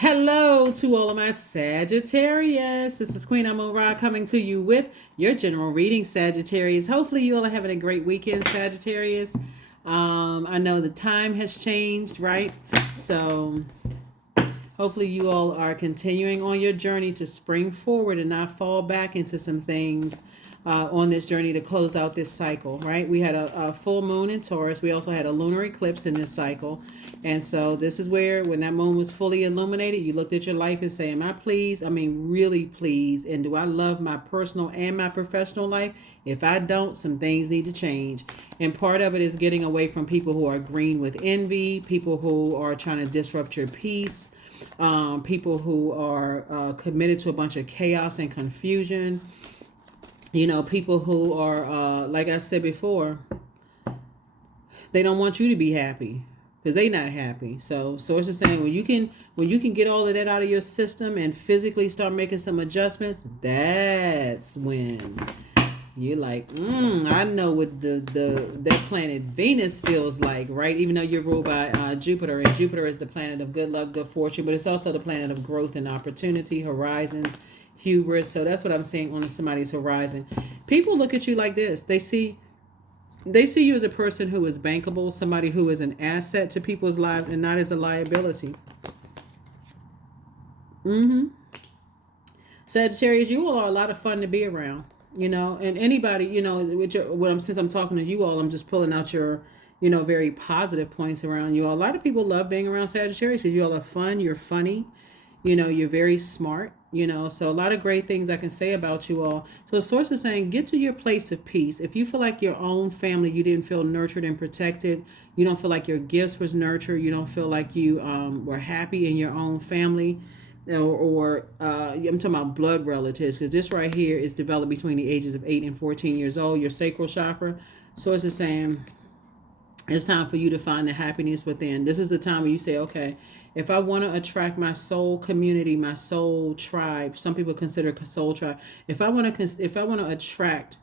Hello to all of my Sagittarius. This is Queen Amun Ra coming to you with your general reading, Sagittarius. Hopefully, you all are having a great weekend, Sagittarius. I know the time has changed, right? So, hopefully, you all are continuing on your journey to spring forward and not fall back into some things on this journey to close out this cycle, right? We had a full moon in Taurus. We also had a lunar eclipse in this cycle. And so this is where, when that moon was fully illuminated, you looked at your life and say, am I pleased? I mean, really pleased. And do I love my personal and my professional life? If I don't, some things need to change. And part of it is getting away from people who are green with envy, people who are trying to disrupt your peace, people who are committed to a bunch of chaos and confusion. You know, people who are, like I said before, they don't want you to be happy because they not happy. So it's just saying when you can get all of that out of your system and physically start making some adjustments, that's when you're like, I know what that planet Venus feels like, right? Even though you're ruled by Jupiter, and Jupiter is the planet of good luck, good fortune, but it's also the planet of growth and opportunity, horizons, hubris. So that's what I'm saying on somebody's horizon. People look at you like this. They see you as a person who is bankable, somebody who is an asset to people's lives and not as a liability. Sagittarius, you all are a lot of fun to be around, you know, and anybody, you know, since I'm talking to you all, I'm just pulling out your, you know, very positive points around you all. A lot of people love being around Sagittarius because you all are fun, you're funny, you know, you're very smart. You know, so a lot of great things I can say about you all. So the source is saying, get to your place of peace. If you feel like your own family, you didn't feel nurtured and protected, you don't feel like your gifts was nurtured, you don't feel like you were happy in your own family, or I'm talking about blood relatives, because this right here is developed between the ages of 8 and 14 years old, your sacral chakra. Source is saying, it's time for you to find the happiness within. This is the time where you say, okay, if I want to attract my soul community, my soul tribe, some people consider soul tribe. If I want to attract,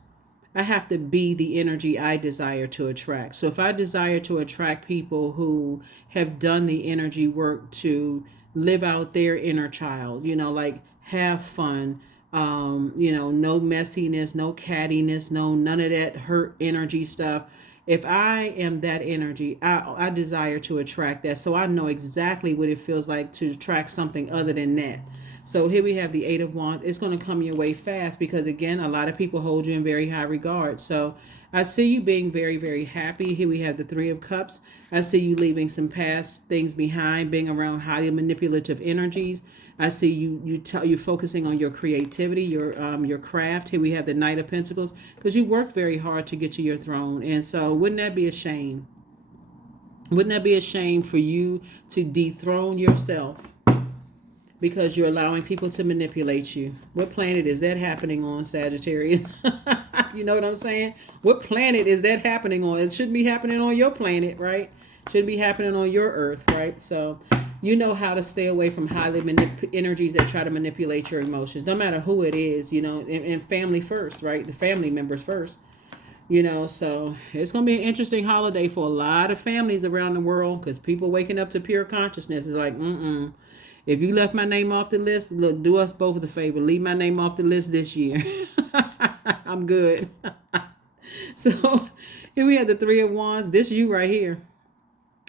I have to be the energy I desire to attract. So if I desire to attract people who have done the energy work to live out their inner child, you know, like have fun, you know, no messiness, no cattiness, none of that hurt energy stuff. If I am that energy, I desire to attract that. So I know exactly what it feels like to attract something other than that. So here we have the Eight of Wands. It's going to come your way fast because, again, a lot of people hold you in very high regard. So I see you being very, very happy. Here we have the Three of Cups. I see you leaving some past things behind, being around highly manipulative energies. I see you focusing on your creativity, your craft. Here we have the Knight of Pentacles, because you worked very hard to get to your throne. And so wouldn't that be a shame? Wouldn't that be a shame for you to dethrone yourself because you're allowing people to manipulate you? What planet is that happening on, Sagittarius? You know what I'm saying? What planet is that happening on? It shouldn't be happening on your planet, right? Shouldn't be happening on your earth, right? So you know how to stay away from highly energies that try to manipulate your emotions, no matter who it is, you know, and family first, right? The family members first, you know. So it's going to be an interesting holiday for a lot of families around the world because people waking up to pure consciousness is like, if you left my name off the list, look, do us both a favor. Leave my name off the list this year. I'm good. So here we have the Three of Wands. This you right here.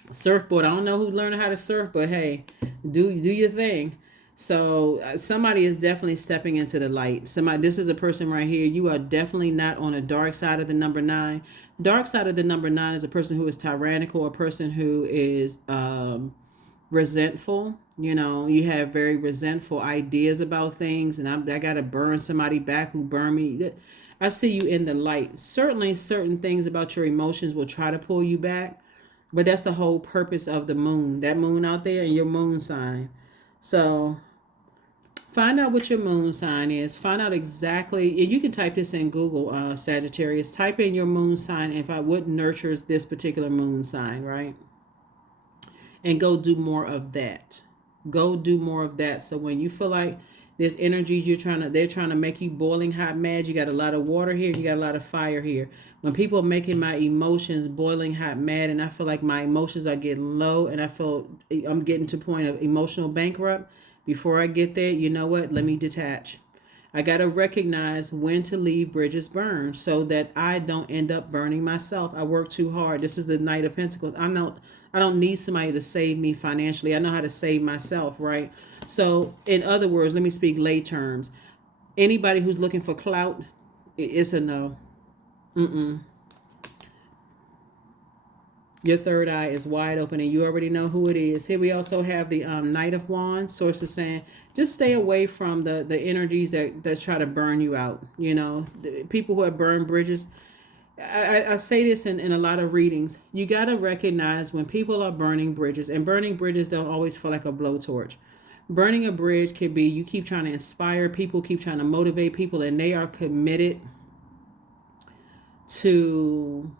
Surfboard. I don't know who's learning how to surf, but hey, do your thing. So somebody is definitely stepping into the light. This is a person right here. You are definitely not on a dark side of the number 9. Dark side of the number 9 is a person who is tyrannical, a person who is resentful. You know, you have very resentful ideas about things, and I got to burn somebody back who burned me. I see you in the light. Certainly certain things about your emotions will try to pull you back, but that's the whole purpose of the moon. That moon out there and your moon sign. So find out what your moon sign is. Find out exactly. You can type this in Google, Sagittarius. Type in your moon sign and find what nurtures this particular moon sign, right? And go do more of that. Go do more of that. So when you feel like There's energies they're trying to make you boiling hot mad. You got a lot of water here, you got a lot of fire here. When people are making my emotions boiling hot mad, and I feel like my emotions are getting low, and I feel I'm getting to a point of emotional bankrupt, before I get there, you know what? Let me detach. I got to recognize when to leave bridges burned so that I don't end up burning myself. I work too hard. This is the Knight of Pentacles. I don't need somebody to save me financially. I know how to save myself, right? So, in other words, let me speak lay terms. Anybody who's looking for clout, it's a no. Mm-mm. Your third eye is wide open and you already know who it is. Here we also have the Knight of Wands. Source is saying, just stay away from the energies that try to burn you out. You know, the people who have burned bridges. I say this in a lot of readings. You got to recognize when people are burning bridges, and burning bridges don't always feel like a blowtorch. Burning a bridge could be you keep trying to inspire people, keep trying to motivate people, and they are committed to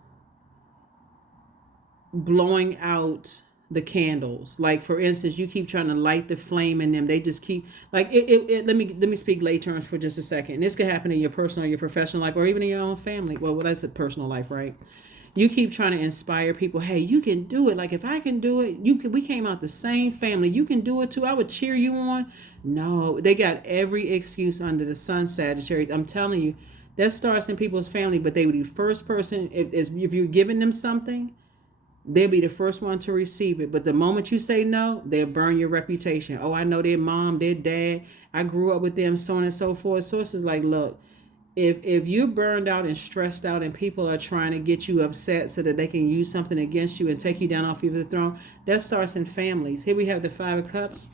blowing out the candles. Like, for instance, you keep trying to light the flame in them, they just keep like let me speak lay terms for just a second. This could happen in your personal, your professional life, or even in your own family. Well, that's a personal life, right? You keep trying to inspire people. Hey, you can do it. Like, if I can do it, you can. We came out the same family, you can do it too. I would cheer you on. No, they got every excuse under the sun, Sagittarius. I'm telling you, that starts in people's family, but they would be the first person. If you're giving them something, they'll be the first one to receive it. But the moment you say no, they'll burn your reputation. Oh, I know their mom, their dad. I grew up with them, so on and so forth. Sources like, look, if you're burned out and stressed out and people are trying to get you upset so that they can use something against you and take you down off of the throne, that starts in families. Here we have the Five of Cups.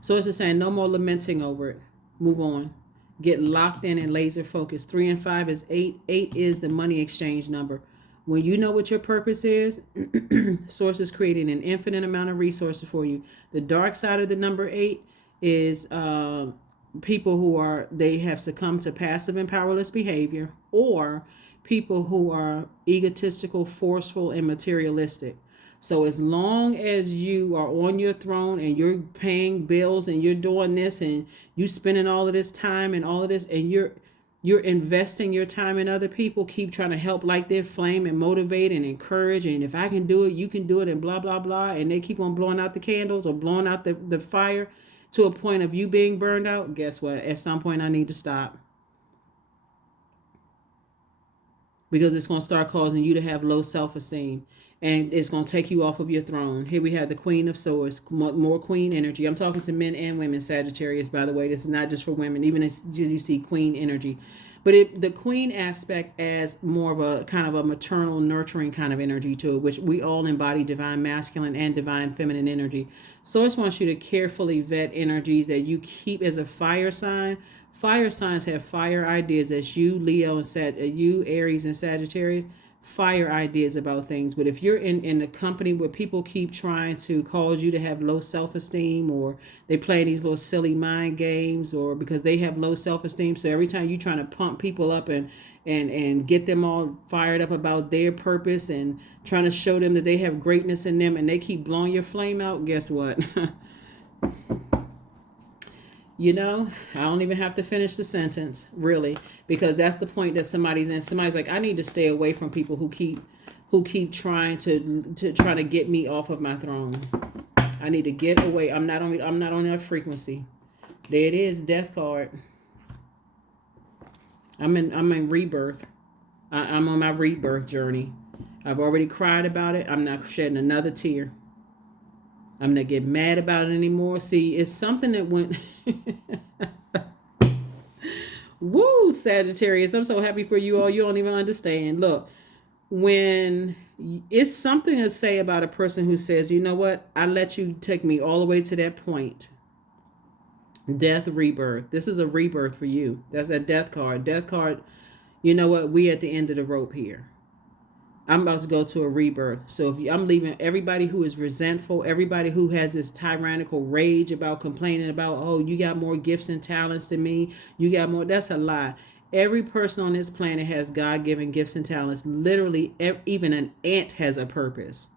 Sources saying, no more lamenting over it. Move on. Get locked in and laser focused. 3 and 5 is 8. 8 is the money exchange number. When you know what your purpose is, Source is creating an infinite amount of resources for you. The dark side of the number 8 is people who they have succumbed to passive and powerless behavior, or people who are egotistical, forceful, and materialistic. So as long as you are on your throne and you're paying bills and you're doing this and you spending all of this time and all of this, and you're investing your time in other people, keep trying to help light their flame and motivate and encourage, and if I can do it, you can do it, and blah, blah, blah, and they keep on blowing out the candles or blowing out the fire to a point of you being burned out, guess what? At some point, I need to stop. Because it's going to start causing you to have low self-esteem. And it's going to take you off of your throne. Here we have the Queen of Swords, more queen energy. I'm talking to men and women, Sagittarius, by the way. This is not just for women, even as you see queen energy. But the queen aspect adds more of a kind of a maternal, nurturing kind of energy to it, which we all embody divine masculine and divine feminine energy. So I just want you to carefully vet energies that you keep as a fire sign. Fire signs have fire ideas. That's you, Leo, and you, Aries, and Sagittarius. Fire ideas about things. But if you're in a company where people keep trying to cause you to have low self-esteem, or they play these little silly mind games, or because they have low self-esteem, so every time you're trying to pump people up and get them all fired up about their purpose and trying to show them that they have greatness in them, and they keep blowing your flame out, guess what? You know, I don't even have to finish the sentence, really, because that's the point that somebody's in. Somebody's like, I need to stay away from people who keep trying to get me off of my throne. I need to get away. I'm not on that frequency. There it is, Death card. I'm in rebirth. I'm on my rebirth journey. I've already cried about it. I'm not shedding another tear. I'm not getting mad about it anymore. See, it's something that went... Woo, Sagittarius. I'm so happy for you all. You don't even understand. Look, when it's something to say about a person who says, you know what? I let you take me all the way to that point. Death, rebirth. This is a rebirth for you. That's that death card. Death card, you know what? We at the end of the rope here. I'm about to go to a rebirth. So I'm leaving everybody who is resentful, everybody who has this tyrannical rage about complaining about, oh, you got more gifts and talents than me. You got more. That's a lie. Every person on this planet has God-given gifts and talents. Literally, even an ant has a purpose.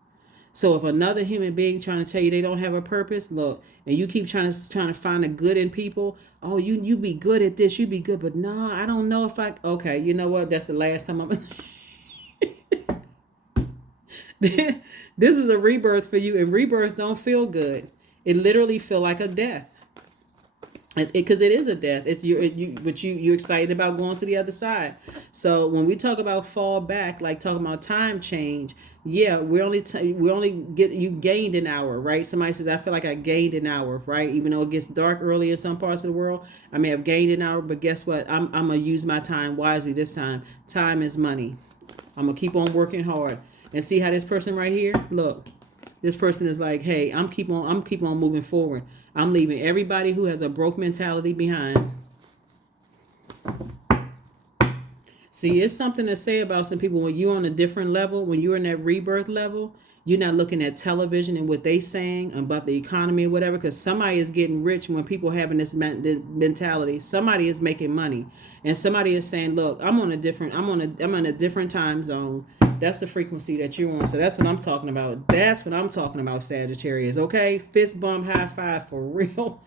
So if another human being trying to tell you they don't have a purpose, look, and you keep trying to find the good in people, oh, you be good at this, you be good, but no, I don't know if I. Okay, you know what? That's the last time I'm. This is a rebirth for you, and rebirths don't feel good. It literally feel like a death. Because it is a death. It's you're excited about going to the other side. So when we talk about fall back, like talking about time change, yeah, we only get you gained an hour, right? Somebody says I feel like I gained an hour, right? Even though it gets dark early in some parts of the world, I may have gained an hour, but guess what? I'm gonna use my time wisely this time. Time is money. I'm gonna keep on working hard, and see how this person right here, look. This person is like, hey, I'm keep on moving forward. I'm leaving everybody who has a broke mentality behind. See, it's something to say about some people when you're on a different level, when you're in that rebirth level, you're not looking at television and what they saying about the economy or whatever, because somebody is getting rich when people having this mentality. Somebody is making money, and somebody is saying, look, I'm on a different time zone. That's the frequency that you're on. So that's what I'm talking about. That's what I'm talking about, Sagittarius. Okay? Fist bump, high five for real.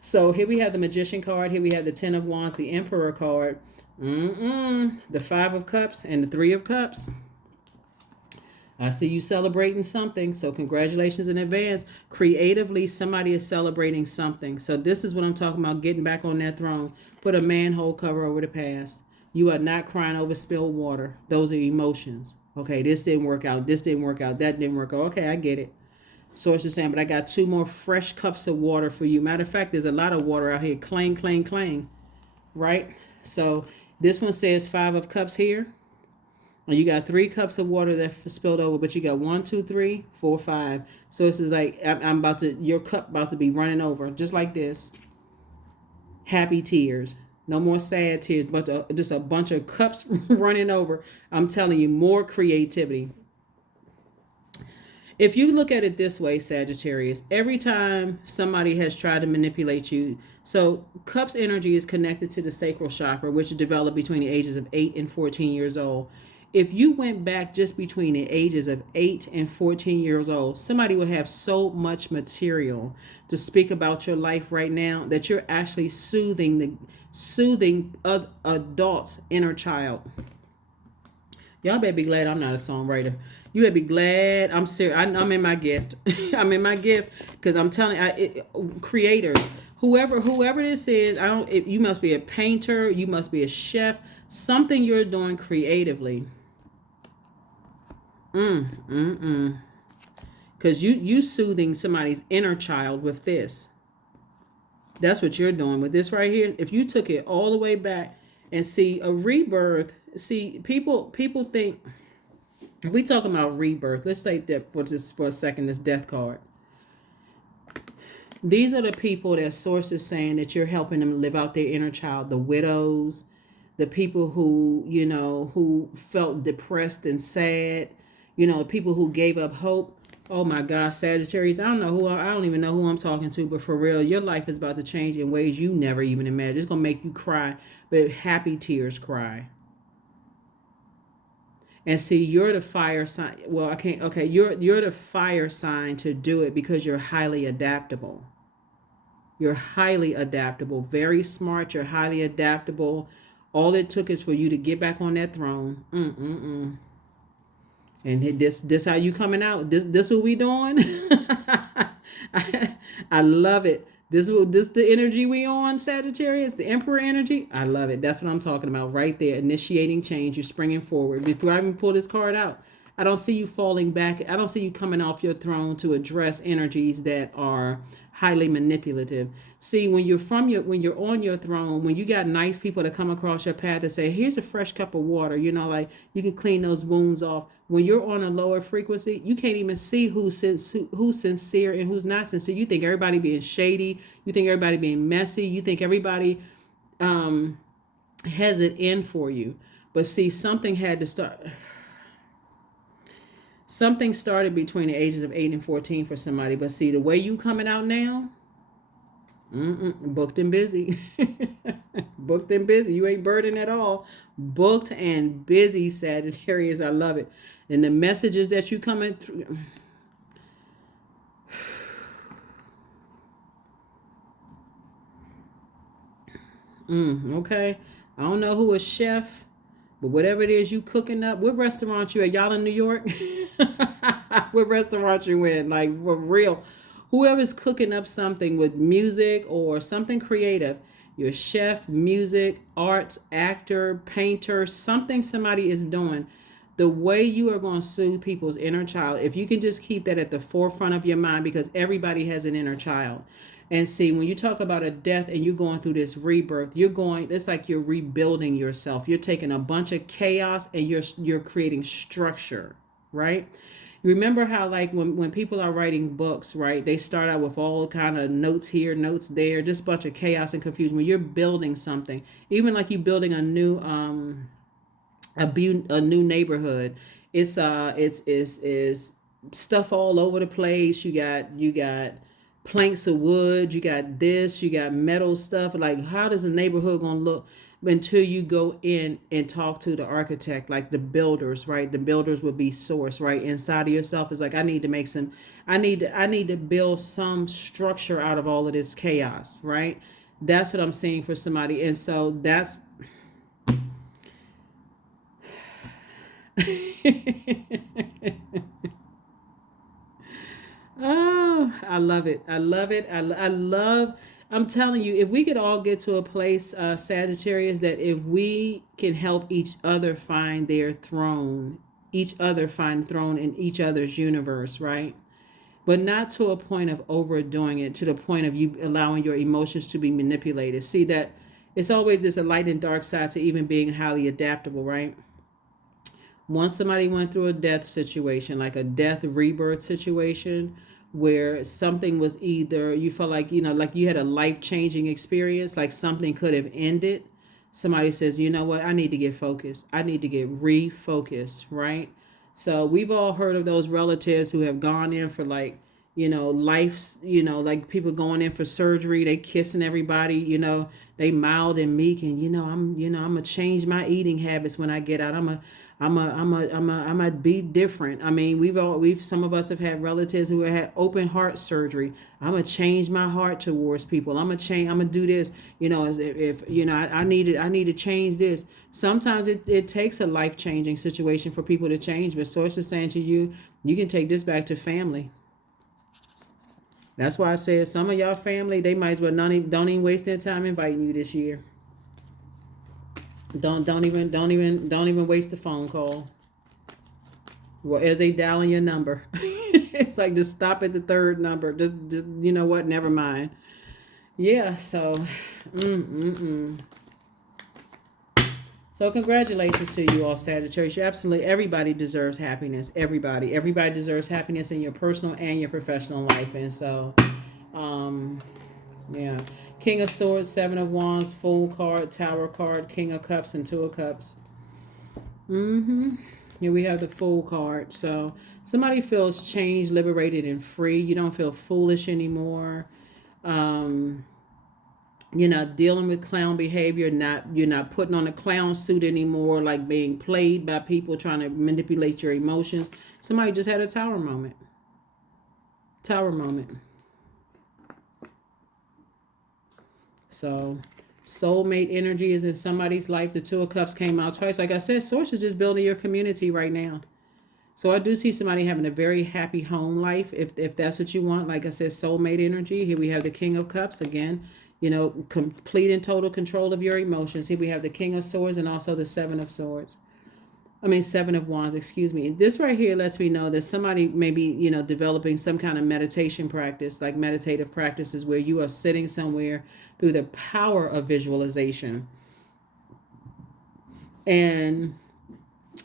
So here we have the Magician card. Here we have the Ten of Wands, the Emperor card. The Five of Cups and the Three of Cups. I see you celebrating something. So congratulations in advance. Creatively, somebody is celebrating something. So this is what I'm talking about, getting back on that throne. Put a manhole cover over the past. You are not crying over spilled water. Those are emotions. Okay, this didn't work out. This didn't work out. That didn't work out. Okay, I get it. Source is saying, but I got 2 more fresh cups of water for you. Matter of fact, there's a lot of water out here. Clang, clang, clang. Right? So this one says 5 of Cups here. And you got 3 cups of water that spilled over, but you got 1, 2, 3, 4, 5. So this is like, your cup about to be running over. Just like this. Happy tears. No more sad tears, but just a bunch of cups running over. I'm telling you, more creativity. If you look at it this way, Sagittarius, every time somebody has tried to manipulate you, so cups energy is connected to the sacral chakra, which is developed between the ages of 8 and 14 years old. If you went back just between the ages of 8 and 14 years old, somebody would have so much material to speak about your life right now that you're actually soothing adults' inner child. Y'all better be glad I'm not a songwriter. You better be glad I'm serious. I'm in my gift. I'm in my gift because I'm telling creators, whoever this is, you must be a painter, you must be a chef, something you're doing creatively. Because you soothing somebody's inner child with this. That's what you're doing with this right here. If you took it all the way back and see a rebirth, see people think we talking about rebirth. Let's say that for a second, this death card. These are the people that source is saying that you're helping them live out their inner child. The widows, the people who felt depressed and sad. People who gave up hope. Oh my gosh, Sagittarius, I don't even know who I'm talking to, but for real, your life is about to change in ways you never even imagined. It's going to make you cry, but happy tears cry. And see, you're the fire sign. Well, I can't. Okay, you're the fire sign to do it because you're highly adaptable. You're highly adaptable, very smart. You're highly adaptable. All it took is for you to get back on that throne. And this how you coming out? This what we doing? I love it. This the energy we on, Sagittarius, the Emperor energy. I love it. That's what I'm talking about right there. Initiating change. You're springing forward. Before I even pull this card out, I don't see you falling back. I don't see you coming off your throne to address energies that are highly manipulative. See, when you're on your throne, when you got nice people that come across your path that say, here's a fresh cup of water, like you can clean those wounds off. When you're on a lower frequency, you can't even see who's sincere and who's not sincere. You think everybody being shady. You think everybody being messy. You think everybody has it in for you. But see, something had to start. Something started between the ages of 8 and 14 for somebody. But see, the way you coming out now, booked and busy. Booked and busy. You ain't burdened at all. Booked and busy, Sagittarius. I love it. And the messages that you coming through. Okay. I don't know who a chef, but whatever it is you cooking up, what restaurant you at? Y'all in New York? What restaurant you in? Like for real. Whoever's cooking up something with music or something creative, your chef, music, arts, actor, painter, something somebody is doing. The way you are going to soothe people's inner child, if you can just keep that at the forefront of your mind, because everybody has an inner child. And see, when you talk about a death and you're going through this rebirth, it's like you're rebuilding yourself. You're taking a bunch of chaos and you're creating structure, right? Remember how like when people are writing books, right? They start out with all kind of notes here, notes there, just a bunch of chaos and confusion. When you're building something, even like you building a new a new neighborhood, it's stuff all over the place. You got planks of wood, you got this, you got metal stuff. Like, how does the neighborhood gonna look until you go in and talk to the architect, like the builders, right? The builders would be source, right? Inside of yourself is like, I need to make some, I need to build some structure out of all of this chaos, right? That's what I'm seeing for somebody. And so that's Oh, I love it. I love it. I love, I'm telling you, if we could all get to a place, Sagittarius, that if we can help each other find their throne, each other find throne in each other's universe, right? But not to a point of overdoing it, to the point of you allowing your emotions to be manipulated. See that it's always there's a light and dark side to even being highly adaptable, right? Once somebody went through a death situation, like a death rebirth situation, where something was either you felt like, like you had a life changing experience, like something could have ended. Somebody says, you know what, I need to get focused. I need to get refocused, right? So we've all heard of those relatives who have gone in for like, life's, like people going in for surgery, they kissing everybody, they mild and meek, and I'm gonna change my eating habits when I get out. I'm a be different. I mean, we've some of us have had relatives who have had open heart surgery. I'm gonna change my heart towards people. I'm gonna do this. As if I need to change this. Sometimes it takes a life changing situation for people to change. But Source is saying to you, you can take this back to family. That's why I said some of y'all family, they might as well don't even waste their time inviting you this year. Don't even waste the phone call. Well, as they dialing your number, it's like just stop at the third number. Just you know what? Never mind. Yeah. So, mm. So congratulations to you all, Sagittarius. You absolutely everybody deserves happiness. Everybody deserves happiness in your personal and your professional life. And so, um, yeah. King of Swords, Seven of Wands, Fool card, Tower card, King of Cups, and Two of Cups. Here we have the Fool card. So somebody feels changed, liberated, and free. You don't feel foolish anymore. You're not dealing with clown behavior. You're not putting on a clown suit anymore, like being played by people trying to manipulate your emotions. Somebody just had a tower moment. Tower moment. So, soulmate energy is in somebody's life. The Two of Cups came out twice. Like I said, Source is just building your community right now. So I do see somebody having a very happy home life, if that's what you want. Like I said, soulmate energy. Here we have the King of Cups again. Complete and total control of your emotions. Here we have the King of Swords and also the Seven of Swords. Seven of Wands, excuse me. This right here lets me know that somebody may be, developing some kind of meditation practice, like meditative practices where you are sitting somewhere through the power of visualization and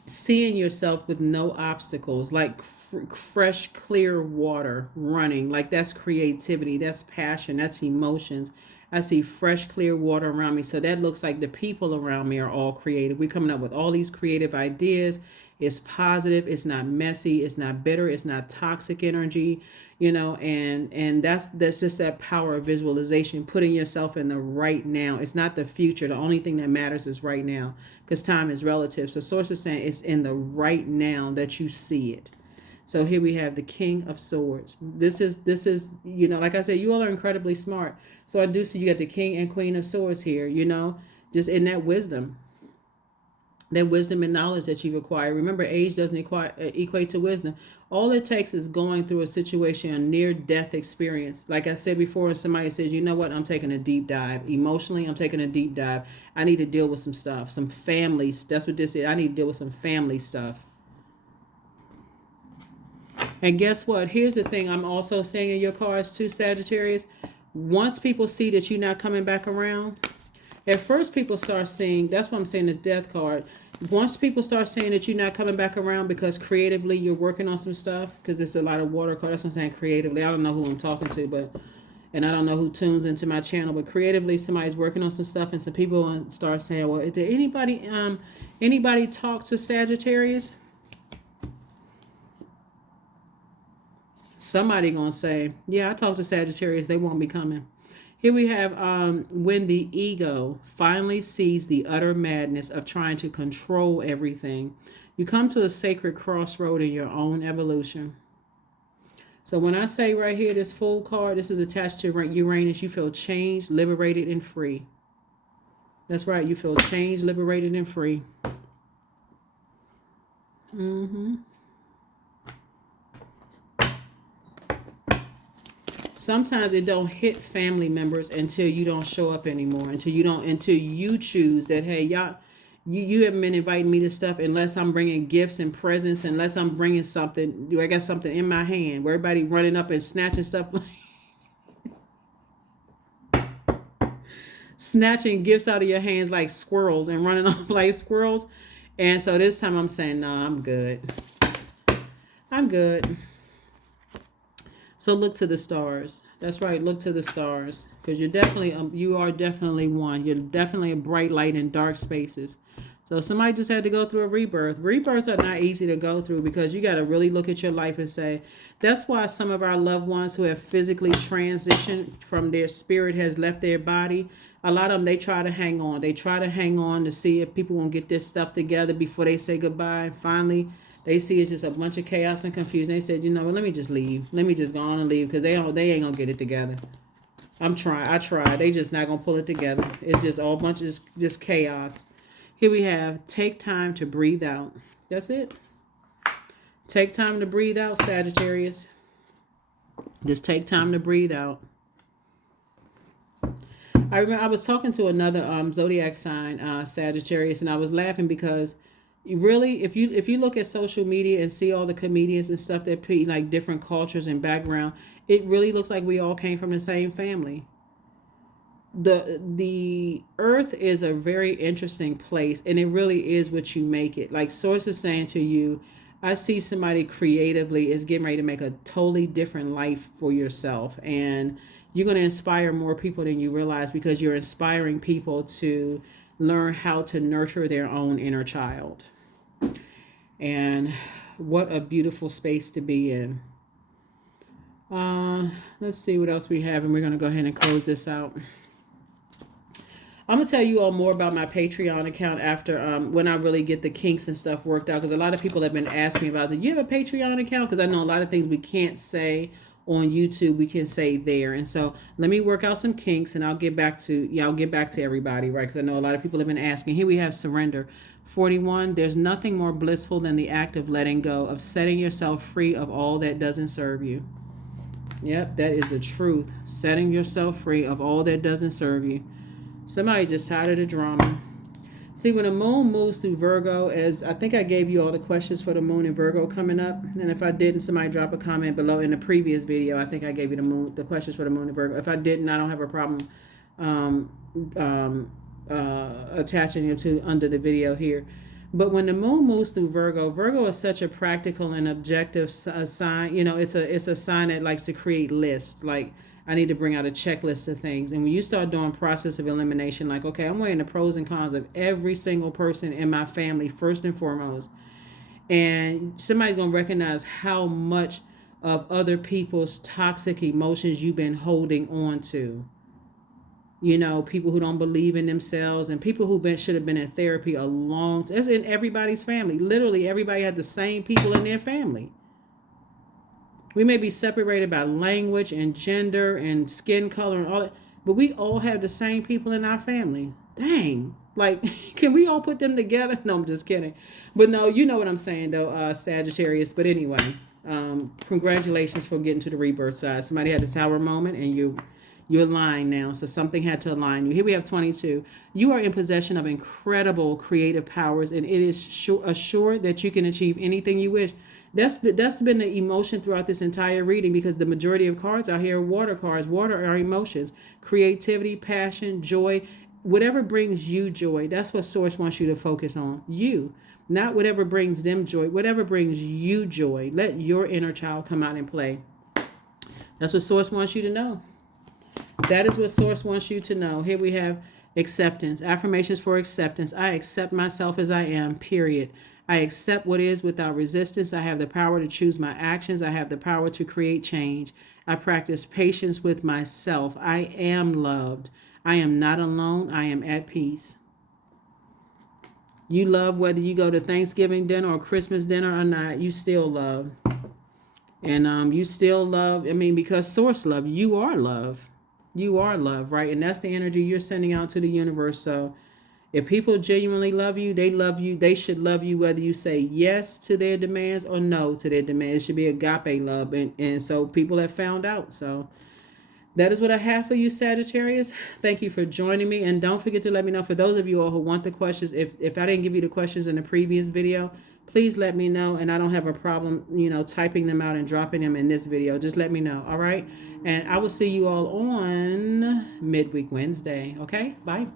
seeing yourself with no obstacles, like fresh, clear water running. Like that's creativity, that's passion, that's emotions. I see fresh, clear water around me. So that looks like the people around me are all creative. We're coming up with all these creative ideas. It's positive. It's not messy. It's not bitter. It's not toxic energy, and that's just that power of visualization, putting yourself in the right now. It's not the future. The only thing that matters is right now because time is relative. So Source is saying it's in the right now that you see it. So here we have the King of Swords. This is, like I said, you all are incredibly smart. So I do see you got the King and Queen of Swords here, just in that wisdom. That wisdom and knowledge that you've acquired. Remember, age doesn't equate to wisdom. All it takes is going through a situation, a near-death experience. Like I said before, when somebody says, you know what, I'm taking a deep dive. Emotionally, I'm taking a deep dive. I need to deal with some stuff, some families. That's what this is. I need to deal with some family stuff. And guess what? Here's the thing I'm also saying in your cards too, Sagittarius. Once people see that you're not coming back around, at first people start seeing, that's what I'm saying, this death card. Once people start saying that you're not coming back around because creatively you're working on some stuff, because it's a lot of water cards. That's what I'm saying, creatively. I don't know who I'm talking to, and I don't know who tunes into my channel, but creatively somebody's working on some stuff, and some people start saying, well, did anybody talk to Sagittarius? Somebody gonna say, yeah, I talked to Sagittarius, they won't be coming. Here we have when the ego finally sees the utter madness of trying to control everything, you come to a sacred crossroad in your own evolution. So when I say right here, this Fool card, this is attached to Uranus, you feel changed, liberated, and free. That's right, you feel changed, liberated, and free. Sometimes it don't hit family members until you don't show up anymore, until you choose that, hey, y'all, you haven't been inviting me to stuff unless I'm bringing gifts and presents, unless I'm bringing something. I got something in my hand where everybody running up and snatching stuff, snatching gifts out of your hands like squirrels and running off like squirrels. And so this time I'm saying, no, I'm good. I'm good. So look to the stars. That's right. Look to the stars, because you are definitely one. You're definitely a bright light in dark spaces. So somebody just had to go through a rebirth. Rebirths are not easy to go through, because you got to really look at your life and say, that's why some of our loved ones who have physically transitioned from their spirit has left their body. A lot of them, they try to hang on. They try to hang on to see if people won't get this stuff together before they say goodbye. Finally, they see it's just a bunch of chaos and confusion. They said, let me just leave. Let me just go on and leave, because they ain't going to get it together. I tried. They just not going to pull it together. It's just all bunch of just chaos. Here we have, take time to breathe out. That's it. Take time to breathe out, Sagittarius. Just take time to breathe out. I remember I was talking to another Zodiac sign, Sagittarius, and I was laughing because really, if you look at social media and see all the comedians and stuff that put like different cultures and background, it really looks like we all came from the same family. The earth is a very interesting place, and it really is what you make it. Like Source is saying to you, I see somebody creatively is getting ready to make a totally different life for yourself, and you're going to inspire more people than you realize, because you're inspiring people to learn how to nurture their own inner child. And what a beautiful space to be in. Let's see what else we have, and we're going to go ahead and close this out. I'm going to tell you all more about my Patreon account after when I really get the kinks and stuff worked out, because a lot of people have been asking me about it. Do you have a Patreon account? Because I know a lot of things we can't say on YouTube, we can say there. And so let me work out some kinks, and I'll get back to everybody, right? Because I know a lot of people have been asking. Here we have surrender. 41, there's nothing more blissful than the act of letting go, of setting yourself free of all that doesn't serve you. Yep, that is the truth. Setting yourself free of all that doesn't serve you. Somebody just tired of the drama. See, when the moon moves through Virgo, as I think I gave you all the questions for the moon in Virgo coming up. And if I didn't, somebody drop a comment below. In the previous video, I think I gave you the questions for the moon in Virgo. If I didn't, I don't have a problem attaching them to under the video here. But when the moon moves through Virgo, Virgo is such a practical and objective sign. It's a sign that likes to create lists. Like, I need to bring out a checklist of things. And when you start doing process of elimination, like, okay, I'm weighing the pros and cons of every single person in my family, first and foremost. And somebody's going to recognize how much of other people's toxic emotions you've been holding on to. People who don't believe in themselves, and people who should have been in therapy that's in everybody's family. Literally, everybody had the same people in their family. We may be separated by language and gender and skin color and all that, but we all have the same people in our family. Dang. Like, can we all put them together? No, I'm just kidding. But no, you know what I'm saying, though, Sagittarius. But anyway, congratulations for getting to the rebirth side. Somebody had a tower moment, and you're aligned now. So something had to align you. Here we have 22. You are in possession of incredible creative powers, and it is assured that you can achieve anything you wish. That's been the emotion throughout this entire reading, because the majority of cards out here are water cards. Water are emotions, creativity, passion, joy, whatever brings you joy. That's what Source wants you to focus on. You, not whatever brings them joy, whatever brings you joy. Let your inner child come out and play. That's what Source wants you to know. That is what Source wants you to know. Here we have acceptance. Affirmations for acceptance. I accept myself as I am, period. I accept what is without resistance. I have the power to choose my actions. I have the power to create change. I practice patience with myself. I am loved. I am not alone. I am at peace. You love whether you go to Thanksgiving dinner or Christmas dinner or not. You still love. And you still love. I mean, because Source love, you are love. You are love, right? And that's the energy you're sending out to the universe. So if people genuinely love you, they should love you whether you say yes to their demands or no to their demands. It should be agape love. And so people have found out. So that is what I have for you, Sagittarius. Thank you for joining me. And don't forget to let me know, for those of you all who want the questions, if I didn't give you the questions in the previous video, please let me know. And I don't have a problem, typing them out and dropping them in this video. Just let me know. All right. And I will see you all on Midweek Wednesday. Okay. Bye.